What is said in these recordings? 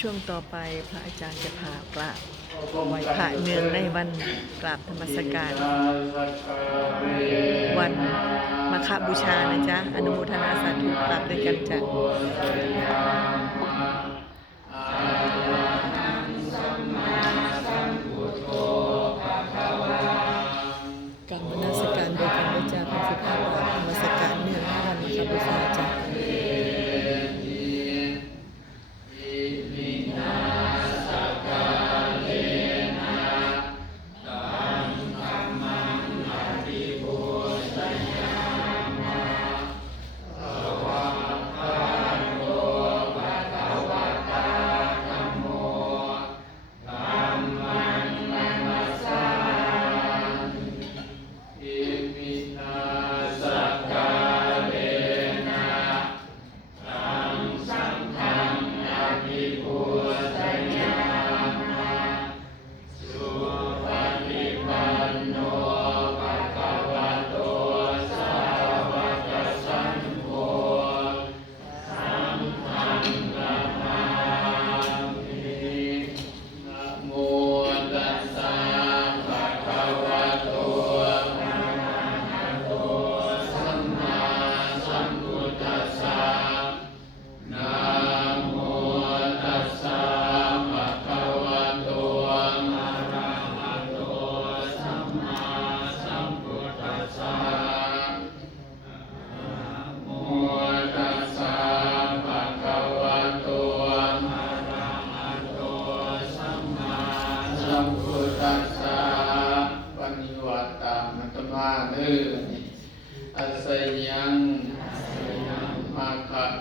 ช่วงต่อไปพระอาจารย์จะพากราบไหวพระเนืองในวันกราบธรรมสการ วันมาฆบูชานะจ๊ะ อนุโมทนาสาธุกราบด้วยกันจ้ะกราบนมัสการโดยกันนะจ๊ะพระสุภาพบนมัสการ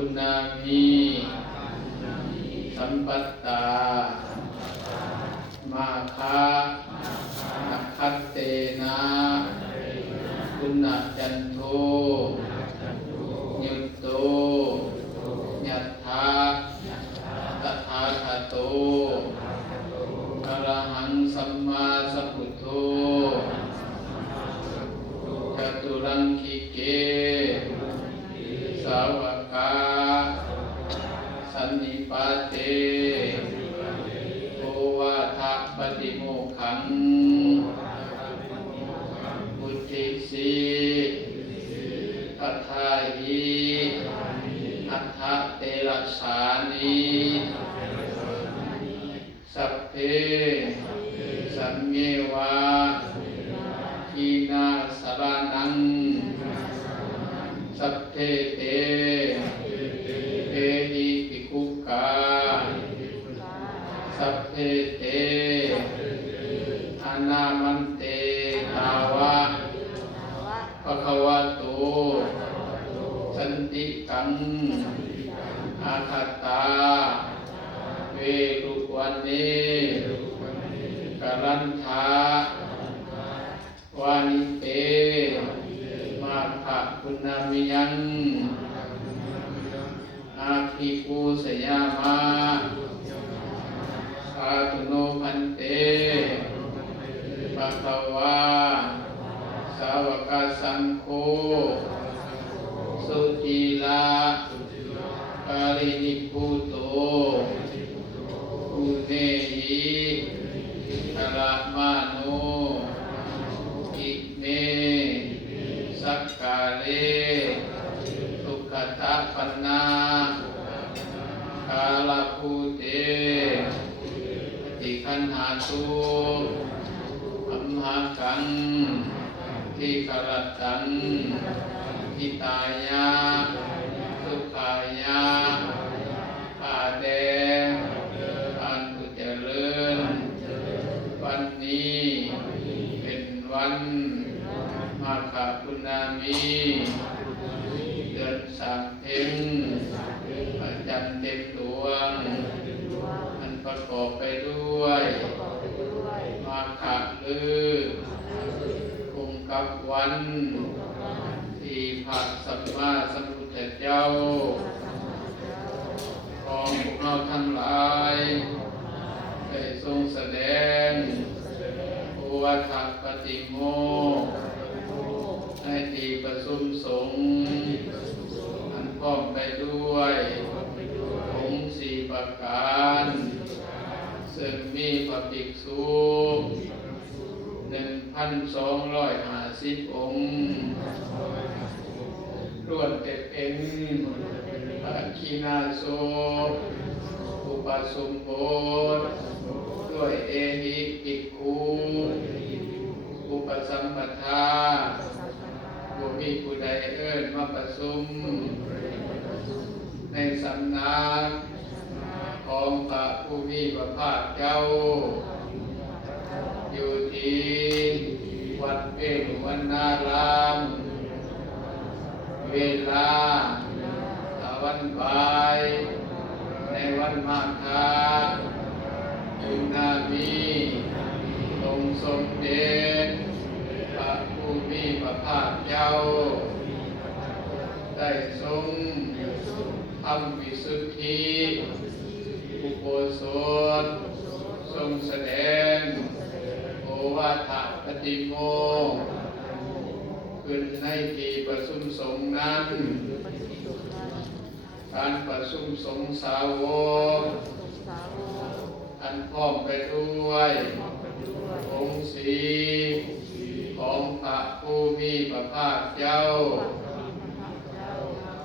คุณามีสัมปัตตาคานักขัตเตนะคุณาจันโทยุตโตยัตถาตถาคโตอะระหังสัมมาสัมพุทโธ จตุรังคิเก สาวกา สันนิปาเต โอวาทะปฏิโมก ขังบุติสีปัทาหิอัฏฐเตระสานิสัพเพสัมเมวาทีนาสารนังสัพเพเตเอหิปิคุกา สัพเพเตอนามันเตทาวะปะคะวะโต สันติกัง อาคาตา เวรุวันเนกรันทา วานิเต มาภะคุณนามิยัง อาภิปูสยามาสาธุโนพันเตปะคะวา สาวกสังโฆ สุจีลากาลินิพุโตอุเนหิกระมาโน อิเมสักกาเลสุขตะปันนา กาลภูเต ติคันหาตุอัมหากังทิกรตังทิตายาสุขายาปาเดอันตุเจริญวันนี้เป็นวันมาฆบุญนามีเดือนสามเพ็งพระจันเต็มดวง มันประกอบไปด้วยมาฆลือคงกับ วันที่พระสัมมาสัมพุทธเจ้า ของพวกเราทั้งหลายได้ทรงแสดงโอวาทปฏิโมกข์ในที่ประชุมสงฆ์อันพร้อมไปด้วยองค์สีประการซึ่งมีพระภิกษุหนึ่งพันสองร้อยห้า สิบองค์ล้วนแต่เป็นพระคีนาโสอุปสมบทด้วยเอหิภิกขุอุปสัมปทาบุมีผู้ใดเอิ้นมาประสุม ในสำนักของพระผู้มีพระภาคเจ้า อยู่ที่ วัดเวรุวันนาราม เวลาวันบ่าย ในวันมาฆาจุนามีองสมเด็จพระผู้มีพระภาคเจ้า ได้ทรงทำวิสุทธิอุโบสถทรงแสดงโอวาท ปฏิโมข์ขึ้นในที่ประชุมสงฆ์นั้น การประชุมสงฆ์สาวกอันพร้อมไปด้วย องค์สีของพระผู้มีพระภาคเจ้า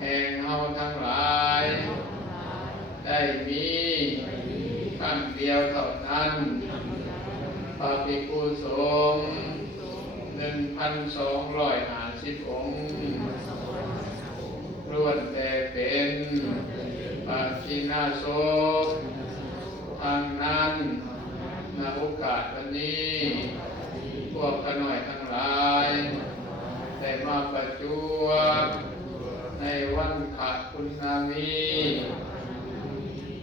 แห่งเฮาทั้งหลาย ได้มีขั้นเดียวเท่านั้น พระภิกขุสงหนึ่งพันสองร้อยห้าสิบองค์ล้วนแต่เป็นปาชินาโสทางนั้นในโอกาสวันนี้ พวกขน่อยทั้งหลายได้มาประจวบในวันขาดคุณนามี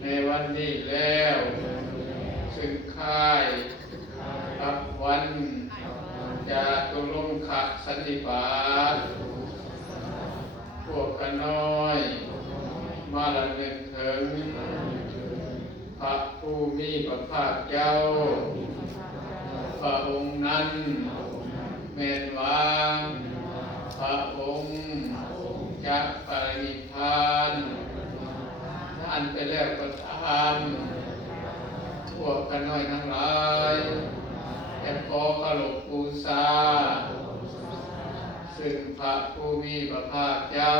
ในวันนี้แล้ว ซึ่งค่าย รับวันจะตุลงขะสันติบาตพวกกันน้อย มาละเนึงถึง พระผู้มีพระภาคเจ้า พระองค์นั้นเมนวางพระองค์จะปรินิพพานท่านไปแล้วก็ตามพวกกันน้อยทั้งหลาย แต่ขอขลบปูซาซึ่งพระผู้มีพระภาคเจ้า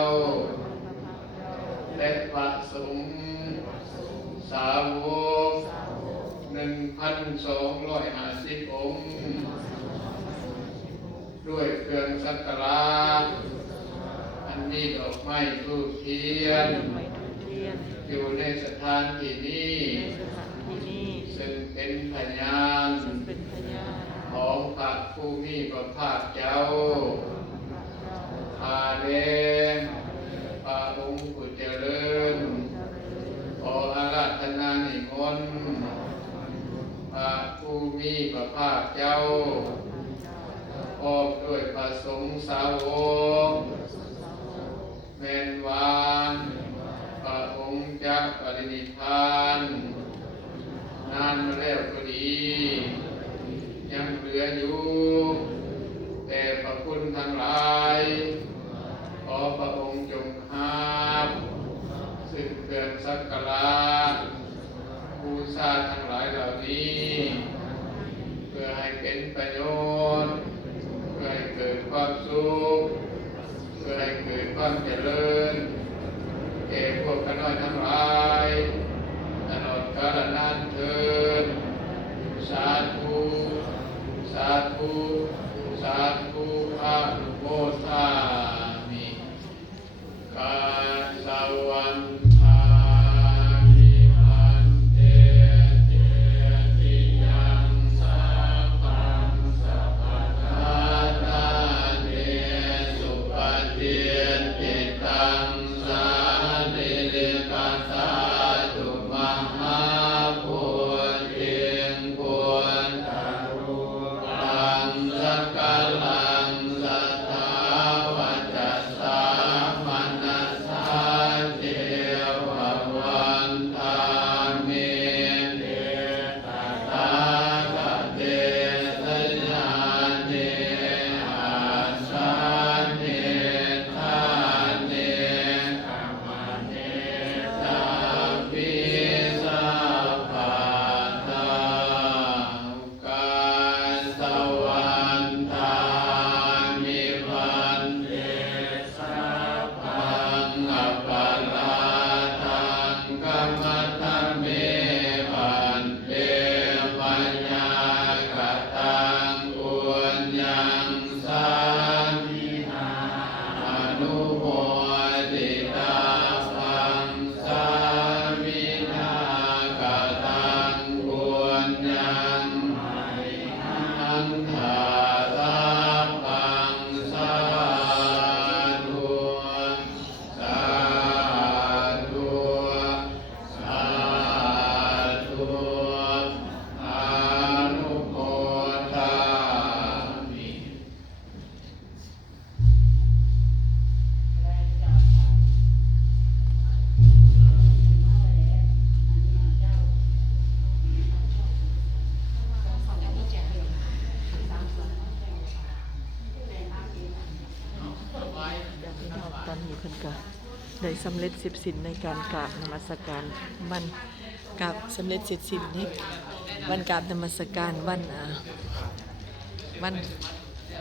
และพระสงฆ์สาวกหนึ่งพันสองร้อยห้าสิบองค์ ด้วยเครื่องสักการะอันมีดอกไม้ทูบเทียน อยู่ในสถานที่นี้ ซึ่งเป็นพยานของพระผู้มี พระภาคเจ้าอาเดงพระองค์ผู้เจริญขออาราธนานิมนต์พระผู้มีพระภาคเจ้าพร้อมด้วยพระสงฆ์สาวกแมนวานพระองค์จะปรินิพพานนานมาแล้วก็ดี ยังเหลืออยู่ แต่พระคุณทั้งหลาย ขอพระองค์จงหาบ ซึ่งเครื่องสักการะบูชาทั้งหลายเหล่านี้ เพื่อให้เป็นประโยชน์ เพื่อให้เกิดความสุข เพื่อให้เกิด ความเจริญ ได้สำเร็จสิบสินในการกราบนมัสการวันกราบสำเร็จสิบสินในวันกราบนมัสการวันอ่าวัน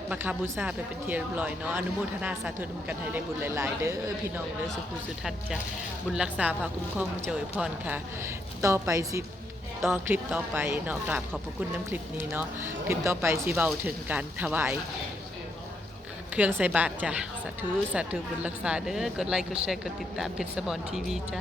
มาคาบูซาไปเป็นเทียรบร้อยเนาะอนุโมทนาสาธุนำกันให้ได้บุญหลาย ๆ เด้อพี่น้องเด้อสุขุสุทันจะบุญรักษาพาคุ้มครองเจ้าอวยพรค่ะ ต่อไปสิต่อคลิปต่อไปเนาะกราบขอบพระคุณน้ำคลิปนี้เนาะคลิปต่อไปสิเว้าถึงการถวาย เครื่องใส่บาตรจ้ะสาธุสาธุบุญรักษาเด้อกดไลค์กดแชร์กดติดตามเพชรสมอนทีวีจ้า